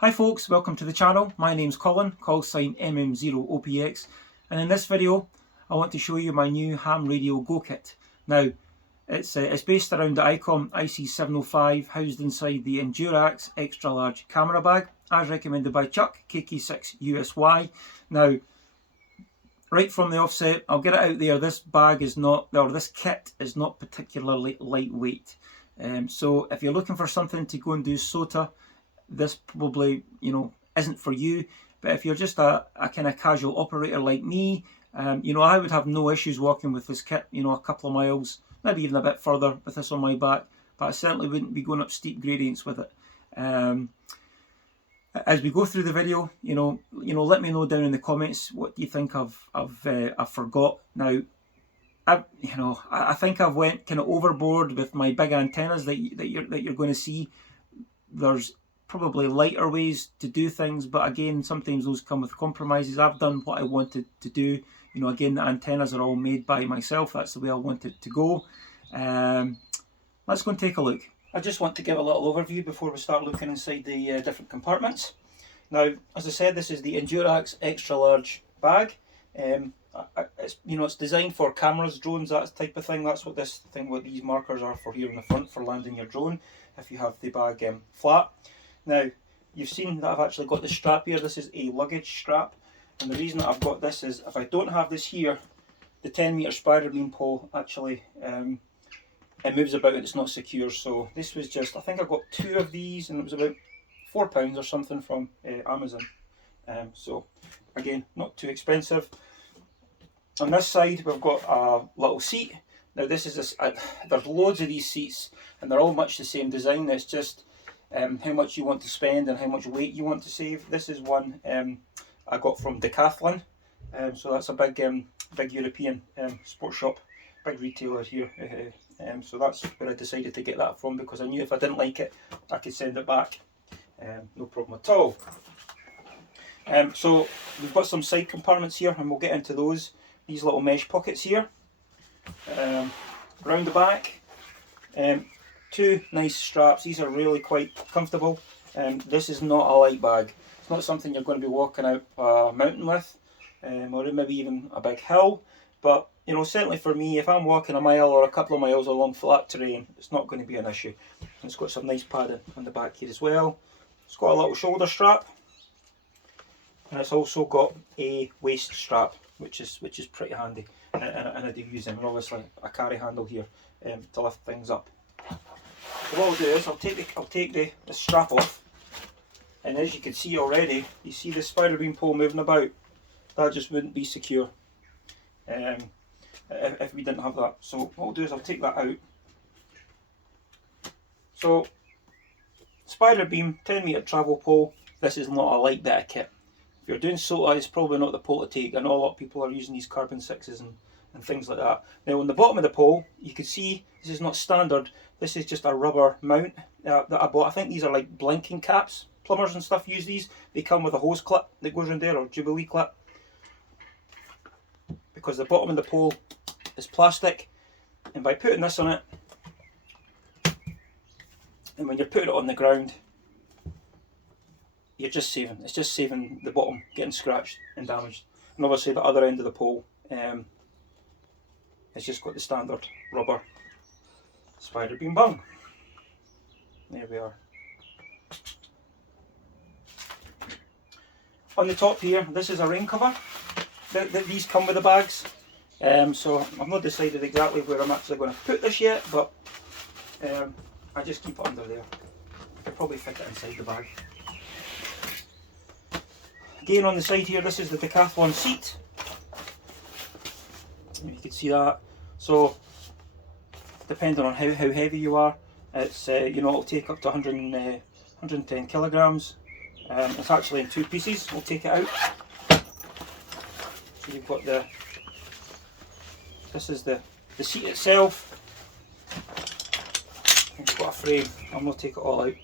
Hi folks, welcome to the channel. My name's Colin, call sign MM0OPX, and in this video I want to show you my new ham radio go kit. Now it's based around the ICOM IC705 housed inside the Endurax extra large camera bag as recommended by Chuck KK6USY. Now right from the offset, I'll get it out there, this bag is not, or this kit is not particularly lightweight. So if you're looking for something to go and do SOTA, this probably, isn't for you. But if you're just a kind of casual operator like me, I would have no issues walking with this kit, a couple of miles, maybe even a bit further with this on my back. But I certainly wouldn't be going up steep gradients with it. As we go through the video, let me know down in the comments what you think I've forgot. Now, I think I've went kind of overboard with my big antennas that you're going to see. There's probably lighter ways to do things, but again, sometimes those come with compromises. I've done what I wanted to do. Again, the antennas are all made by myself. That's the way I want it to go. Let's go and take a look. I just want to give a little overview before we start looking inside the different compartments. Now, as I said, this is the Endurax extra large bag. It's designed for cameras, drones, that type of thing. That's what these markers are for here in the front for landing your drone if you have the bag flat. Now, you've seen that I've actually got the strap here. This is a luggage strap, and the reason that I've got this is if I don't have this here, the 10-meter spider beam pole actually it moves about and it's not secure. So this was just, I think I got 2 of these, and it was about £4 or something from Amazon. So again, not too expensive. On this side, we've got a little seat. Now this is there's loads of these seats, and they're all much the same design. It's just how much you want to spend and how much weight you want to save. This is one I got from Decathlon, so that's a big European sports shop, big retailer here. So that's where I decided to get that from, because I knew if I didn't like it, I could send it back. No problem at all. So we've got some side compartments here, and we'll get into those. These little mesh pockets here. Around the back, 2 nice straps. These are really quite comfortable. This is not a light bag. It's not something you're going to be walking out a mountain with, or maybe even a big hill. But certainly for me, if I'm walking a mile or a couple of miles along flat terrain, it's not going to be an issue. It's got some nice padding on the back here as well. It's got a little shoulder strap, and it's also got a waist strap, which is pretty handy, and I do use them. And obviously a carry handle here to lift things up. So what I'll do is I'll take the strap off, and as you can see already, you see the spider beam pole moving about. That just wouldn't be secure if we didn't have that. So what I'll do is I'll take that out. So spider beam, 10-meter travel pole. This is not a light bit of kit. If you're doing SOTA, it's probably not the pole to take. I know a lot of people are using these carbon 6s and things like that. Now on the bottom of the pole, you can see this is not standard. This is just a rubber mount that I bought. I think these are like blinking caps. Plumbers and stuff use these. They come with a hose clip that goes in there, or Jubilee clip. Because the bottom of the pole is plastic, and by putting this on it, and when you're putting it on the ground, it's just saving the bottom getting scratched and damaged. And obviously the other end of the pole, it's just got the standard rubber spider beam bung. There we are. On the top here, this is a rain cover. These come with the bags. So I've not decided exactly where I'm actually going to put this yet, but I just keep it under there. I'll probably fit it inside the bag. Again, on the side here, this is the Decathlon seat. You can see that. So depending on how heavy you are, it's it'll take up to 110 kilograms. It's actually in 2 pieces. We'll take it out. So you've got this is the seat itself. It's got a frame. I'll not take it all out.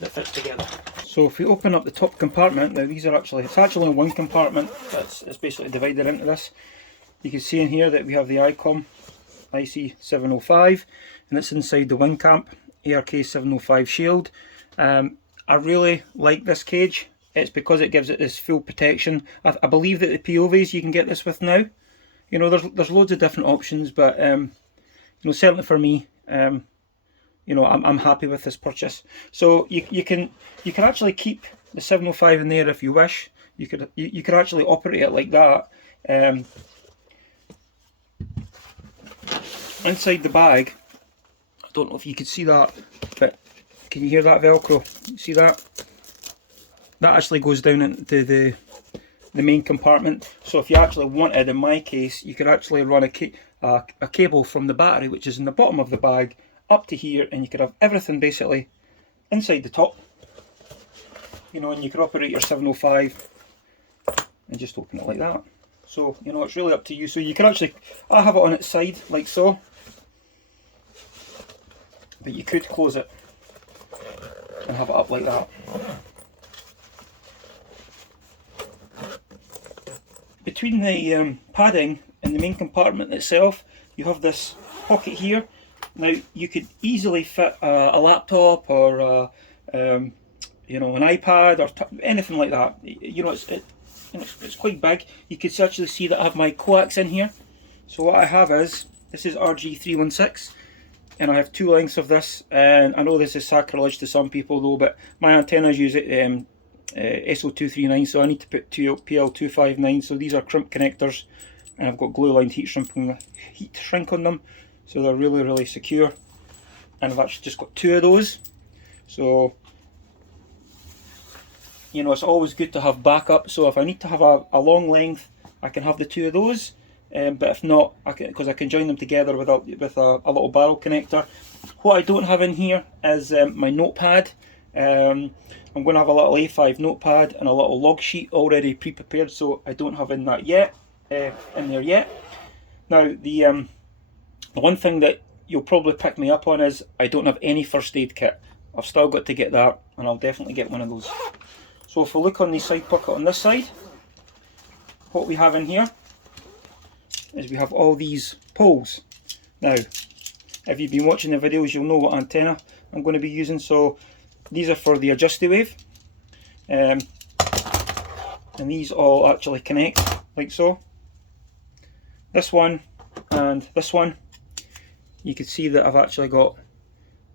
That fits together. So if we open up the top compartment, now it's actually one compartment. It's basically divided into this. You can see in here that we have the ICOM IC705, and it's inside the wing camp ARK705 shield. I really like this cage. It's because it gives it this full protection. I believe that the POVs you can get this with now. You know, there's loads of different options, but you know, certainly for me, you know, I'm happy with this purchase. So you can actually keep the 705 in there if you wish. You could actually operate it like that. Inside the bag, I don't know if you could see that, but can you hear that Velcro? See that? That actually goes down into the main compartment. So if you actually wanted, in my case, you could actually run a cable from the battery, which is in the bottom of the bag, up to here, and you could have everything basically inside the top. You know, and you could operate your 705 and just open it like that. So, you know, it's really up to you. So you can actually, I have it on its side like so, but you could close it and have it up like that. Between the padding and the main compartment itself, you have this pocket here. Now you could easily fit a laptop or you know, an iPad or anything like that. You know, it's quite big. You can actually see that I have my coax in here. So what I have is, this is RG316, and I have two lengths of this. And I know this is sacrilege to some people though, but my antennas use it SO239, so I need to put two PL259. So these are crimp connectors, and I've got glue lined heat shrink on them, so they're really secure. And I've actually just got two of those. So, you know, it's always good to have backup. So if I need to have a long length, I can have the two of those. But if not, because I can join them together with a little barrel connector. What I don't have in here is my notepad. I'm going to have a little A5 notepad and a little log sheet already pre-prepared, so I don't have in there yet. Now the one thing that you'll probably pick me up on is I don't have any first aid kit. I've still got to get that, and I'll definitely get one of those. So if we look on the side pocket on this side, what we have in here is we have all these poles. Now, if you've been watching the videos, you'll know what antenna I'm going to be using. So these are for the AdjustiWave, and these all actually connect like so. This one and this one, you can see that I've actually got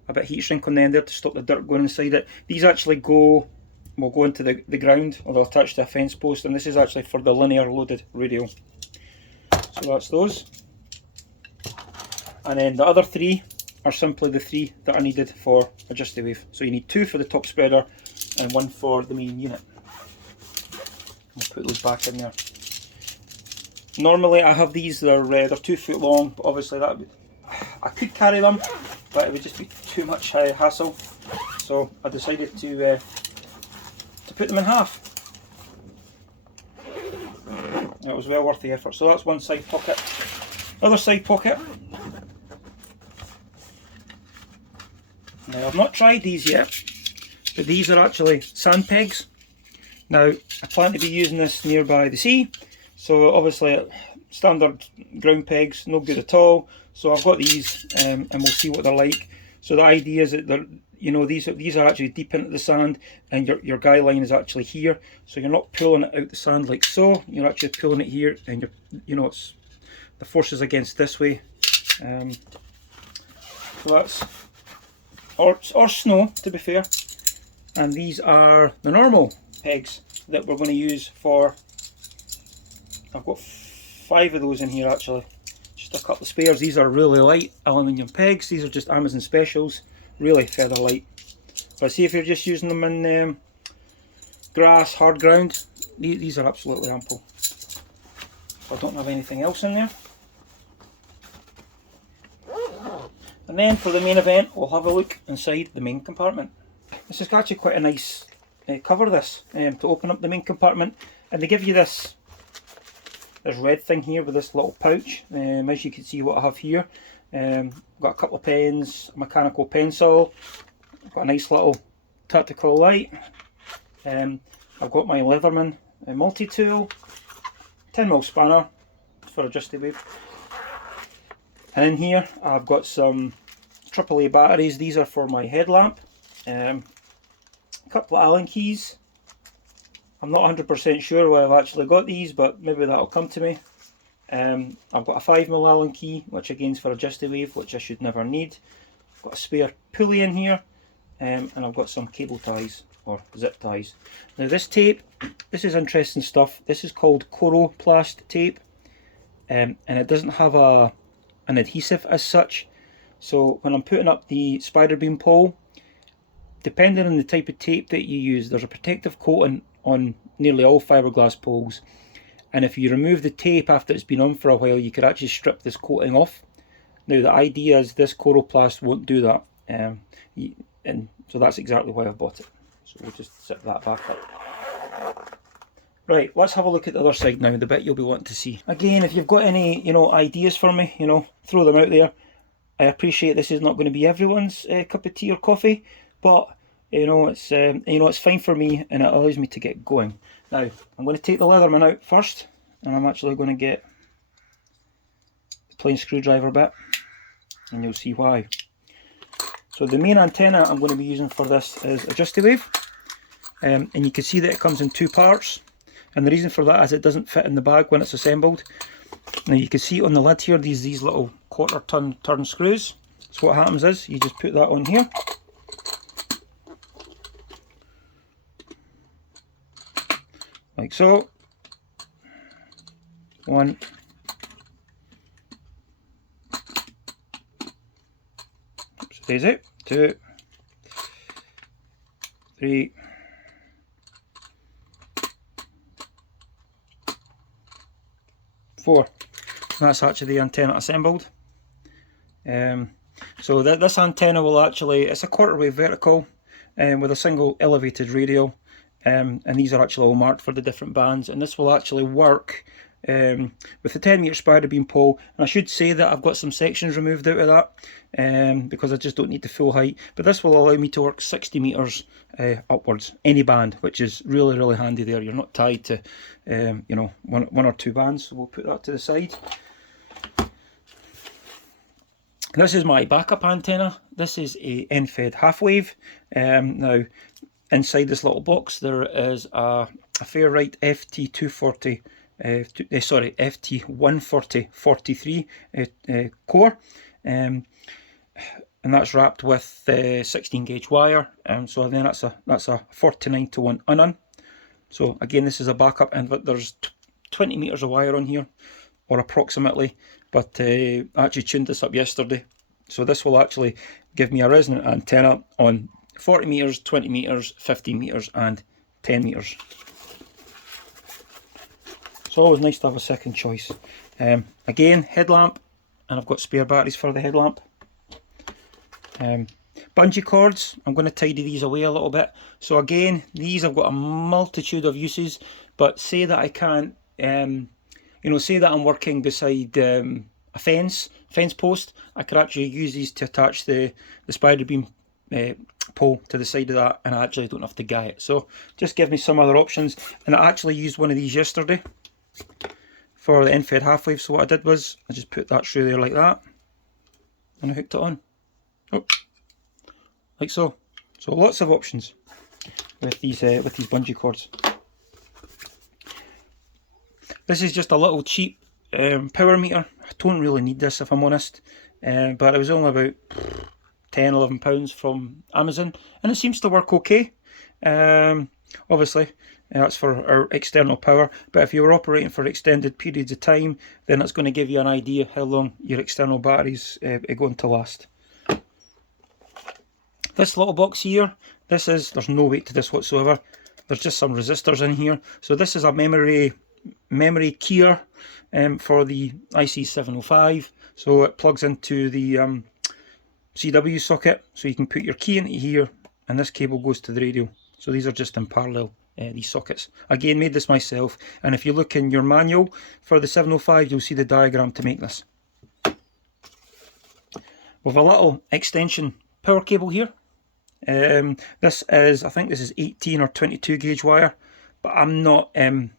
a bit of heat shrink on the end there to stop the dirt going inside it. These actually will go into the ground, or they'll attach to a fence post, and this is actually for the linear loaded radio. So that's those. And then the other three are simply the three that are needed for AdjustiWave. So you need two for the top spreader and one for the main unit. I'll put those back in there. Normally I have these, they're 2 foot long, but obviously I could carry them, but it would just be too much hassle. So I decided to put them in half. It was well worth the effort. So that's one side pocket. Other side pocket. Now I've not tried these yet, but these are actually sand pegs. Now I plan to be using this nearby the sea, so obviously standard ground pegs, no good at all. So I've got these, and we'll see what they're like. So the idea is that they're, you know, these are actually deep into the sand, and your guy line is actually here, so you're not pulling it out the sand like so. You're actually pulling it here, and it's the force is against this way. So that's or snow, to be fair. And these are the normal pegs that we're going to use for. I've got 5 of those in here actually. Just a couple of spares. These are really light aluminium pegs. These are just Amazon specials, really feather light. But see, if you're just using them in grass, hard ground, these are absolutely ample. I don't have anything else in there. And then for the main event, we'll have a look inside the main compartment. This is actually quite a nice cover, this, to open up the main compartment. And they give you this red thing here with this little pouch. As you can see what I have here. Got a couple of pens, a mechanical pencil, got a nice little tactical light. I've got my Leatherman multi-tool, 10mm spanner for AdjustiWave. And in here I've got some AAA batteries. These are for my headlamp. A couple of Allen keys. I'm not 100% sure where I've actually got these, but maybe that'll come to me. I've got a 5mm Allen key, which again is for a Justy Wave, which I should never need. I've got a spare pulley in here, and I've got some cable ties, or zip ties. Now this tape, this is interesting stuff. This is called Coroplast tape, and it doesn't have an adhesive as such. So when I'm putting up the spider beam pole, depending on the type of tape that you use, there's a protective coating on nearly all fiberglass poles. And if you remove the tape after it's been on for a while, you could actually strip this coating off. Now the idea is this Coroplast won't do that, and so that's exactly why I've bought it. So we'll just zip that back up. Right, let's have a look at the other side now, the bit you'll be wanting to see. Again, if you've got any ideas for me, throw them out there. I appreciate this is not going to be everyone's cup of tea or coffee, but it's fine for me, and it allows me to get going. Now, I'm going to take the Leatherman out first, and I'm actually going to get the plain screwdriver bit, and you'll see why. So the main antenna I'm going to be using for this is a Justy Wave, and you can see that it comes in two parts, and the reason for that is it doesn't fit in the bag when it's assembled. Now you can see on the lid here these little quarter-ton turn screws. So what happens is you just put that on here. Like so. One. Oops, daisy. 2. 3. 4. That's actually the antenna assembled. So this antenna will actually, it's a quarter wave vertical with a single elevated radial. And these are actually all marked for the different bands, and this will actually work with the 10 meter spider beam pole. And I should say that I've got some sections removed out of that because I just don't need the full height, but this will allow me to work 60 meters upwards, any band, which is really handy there. You're not tied to one or two bands. So we'll put that to the side. This is my backup antenna. This is a end-fed half wave. Now inside this little box there is a Fairlight FT240 FT140 43 core, and that's wrapped with 16 gauge wire, so then that's a 49:1 unon. So again, this is a backup, and there's 20 meters of wire on here, or approximately, but I actually tuned this up yesterday, so this will actually give me a resonant antenna on 40 meters, 20 meters, 15 meters, and 10 meters. It's always nice to have a second choice. Again, headlamp, and I've got spare batteries for the headlamp. Bungee cords, I'm going to tidy these away a little bit. So again, these I've got a multitude of uses, but say that I can't, say that I'm working beside a fence post, I could actually use these to attach the spider beam pole to the side of that, and I actually don't have to guy it. So just give me some other options, and I actually used one of these yesterday for the end-fed half wave. So what I did was I just put that through there like that, and I hooked it on. Oh, like so. So lots of options with these bungee cords. This is just a little cheap power meter. I don't really need this, if I'm honest, but it was only about £10–11 from Amazon, and it seems to work okay. Obviously that's for our external power, but if you were operating for extended periods of time, then it's going to give you an idea how long your external batteries are going to last. This little box here, there's no weight to this whatsoever. There's just some resistors in here. So this is a memory keyer for the IC705. So it plugs into the CW socket, so you can put your key into here, and this cable goes to the radio. So these are just in parallel, these sockets. Again, made this myself, and if you look in your manual for the 705, you'll see the diagram to make this. With a little extension power cable here. This is, I think this is 18 or 22 gauge wire, but I'm not, we're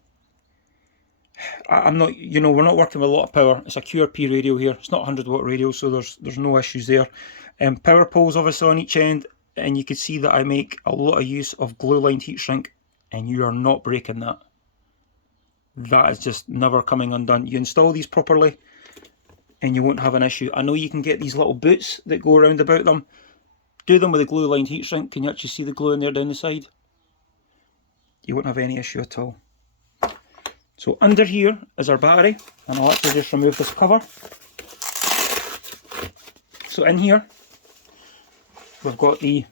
not working with a lot of power. It's a QRP radio here. It's not a 100 watt radio, so there's no issues there. Power poles obviously on each end, and you can see that I make a lot of use of glue lined heat shrink, and you are not breaking that. That is just never coming undone. You install these properly and you won't have an issue. I know you can get these little boots that go around about them. Do them with a glue lined heat shrink. Can you actually see the glue in there down the side? You won't have any issue at all. So under here is our battery, and I'll actually just remove this cover. So in here we've got the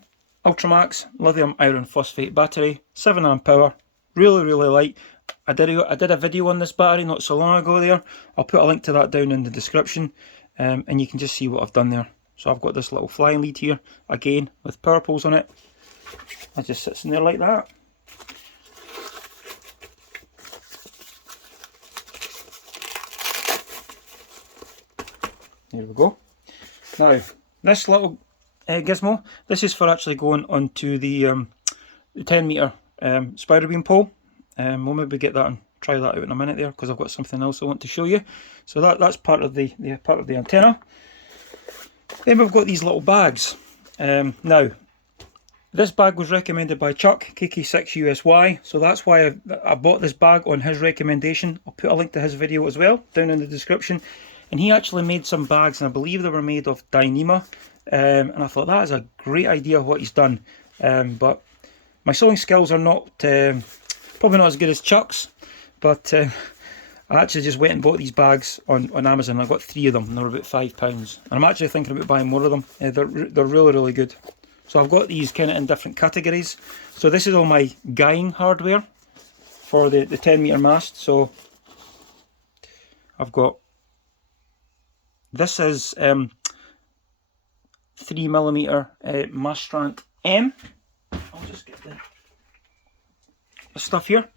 Ultramax lithium iron phosphate battery, 7 amp power, really light. I did a video on this battery not so long ago there. I'll put a link to that down in the description, and you can just see what I've done there. So I've got this little flying lead here, again with power poles on it. It just sits in there like that. There we go. Now this little gizmo, this is for actually going onto the 10 metre spider beam pole. We'll maybe get that and try that out in a minute there, because I've got something else I want to show you. So that's part of the antenna. Then we've got these little bags. Now this bag was recommended by Chuck, KK6USY, so that's why I bought this bag on his recommendation. I'll put a link to his video as well down in the description. And he actually made some bags, and I believe they were made of Dyneema. And I thought that is a great idea what he's done. But my sewing skills are not probably not as good as Chuck's, but I actually just went and bought these bags on Amazon. I got 3 of them, and they were about £5. And I'm actually thinking about buying more of them. They're really good. So I've got these kind of in different categories. So this is all my guying hardware for the 10 metre mast. So I've got, this is 3mm mast strand M. I'll just get the stuff here.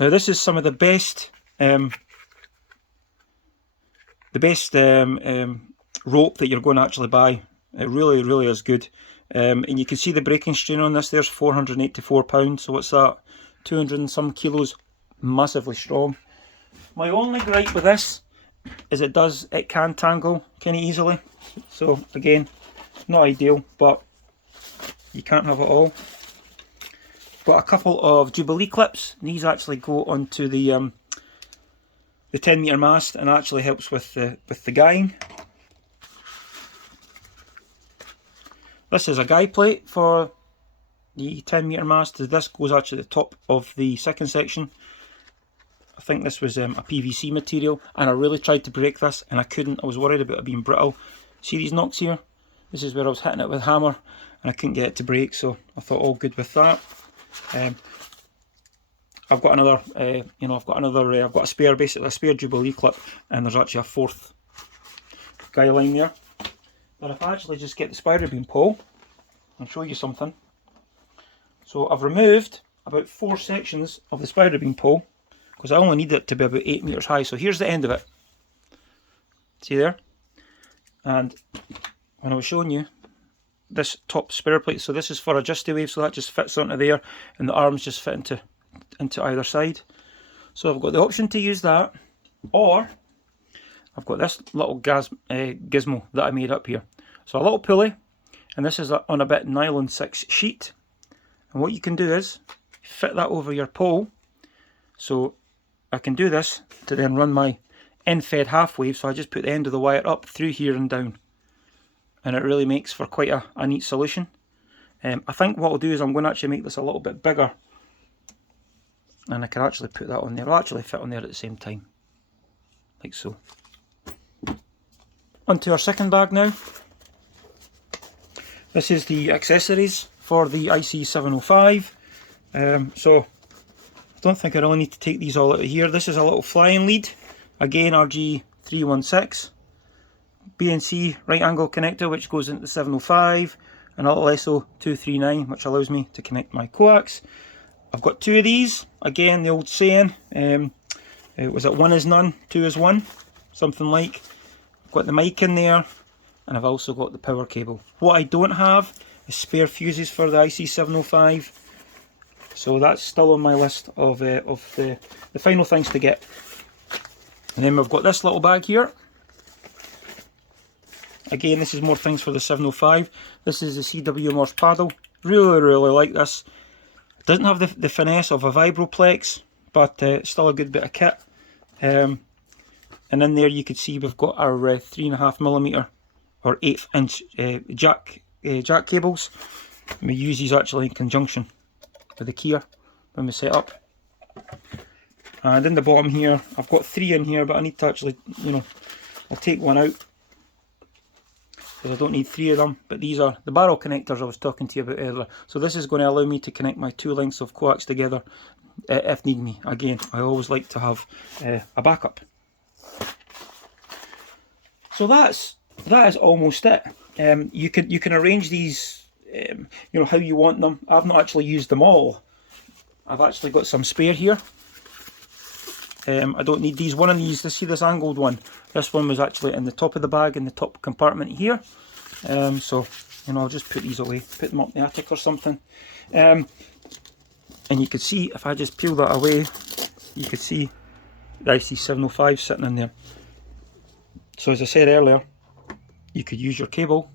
Now this is some of the best rope that you're going to actually buy. It really is good. And you can see the breaking strain on this. There's 484 pounds. So what's that? 200 and some kilos. Massively strong. My only gripe with this is it can tangle kind of easily. So again, not ideal, but you can't have it all. Got a couple of Jubilee clips. These actually go onto the 10 metre mast, and actually helps with the guying. This is a guy plate for the 10 metre mast. This goes actually at the top of the second section. I think this was a PVC material, and I really tried to break this and I couldn't. I was worried about it being brittle. See these knocks here? This is where I was hitting it with a hammer and I couldn't get it to break, so I thought all good with that. I've got another, I've got a spare, basically a spare Jubilee clip, and there's actually a 4th guy line there. But if I actually just get the spider beam pole and show you something. So I've removed about 4 sections of the spider beam pole, because I only need it to be about 8 metres high. So here's the end of it. See there? And when I was showing you this top spare plate, so this is for adjustaway, so that just fits onto there, and the arms just fit into either side. So I've got the option to use that, or I've got this little gizmo that I made up here. So a little pulley, and this is on a bit nylon 6 sheet. And what you can do is fit that over your pole. So I can do this to then run my end-fed half wave. So I just put the end of the wire up through here and down, and it really makes for quite a neat solution. I think what I'll do is I'm going to actually make this a little bit bigger, and I can actually put that on there. It'll actually fit on there at the same time, like so. Onto our second bag now. This is the accessories for the IC705. So I don't think I really need to take these all out of here. This is a little flying lead, again RG316, BNC right angle connector which goes into the 705, and a little SO239 which allows me to connect my coax. I've got 2 of these, again the old saying, was it 1 is none, 2 is 1, something like. I've got the mic in there, and I've also got the power cable. What I don't have is spare fuses for the IC705, so that's still on my list of the final things to get. And then we've got this little bag here. Again, this is more things for the 705. This is the CW Morse paddle. Really like this. Doesn't have the finesse of a Vibroplex, but still a good bit of kit. And in there you can see we've got our 3.5mm or 1/8 inch jack cables. And we use these actually in conjunction with the keyer when we set up. And in the bottom here, I've got 3 in here, but I need to actually, I'll take one out because I don't need 3 of them. But these are the barrel connectors I was talking to you about earlier. So this is going to allow me to connect my 2 lengths of coax together if need me. Again, I always like to have a backup. So that is almost it. You can arrange these, how you want them. I've not actually used them all. I've actually got some spare here. I don't need these. One of these, see this angled one? This one was actually in the top of the bag in the top compartment here. So I'll just put these away, put them up in the attic or something. And you can see if I just peel that away, you can see the IC705 sitting in there. So as I said earlier, you could use your cable,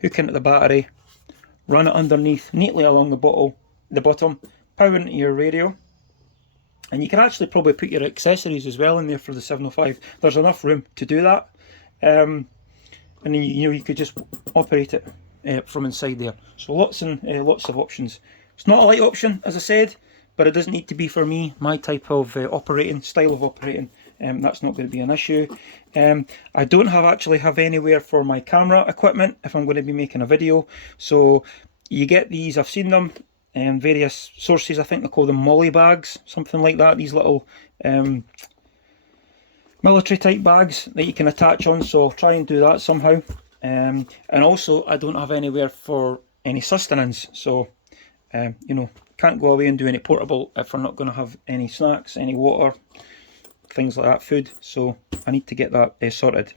hook into the battery, run it underneath neatly along the bottom, power into your radio. And you can actually probably put your accessories as well in there for the 705. There's enough room to do that. And then you could just operate it from inside there. So lots of options. It's not a light option, as I said, but it doesn't need to be for me, my type of style of operating. That's not going to be an issue. I don't actually have anywhere for my camera equipment if I'm going to be making a video. So you get these, I've seen them. Various sources, I think they call them molly bags, something like that. These little military type bags that you can attach on, so I'll try and do that somehow. And also I don't have anywhere for any sustenance, so can't go away and do any portable if we're not going to have any snacks, any water, things like that, food. So I need to get that sorted.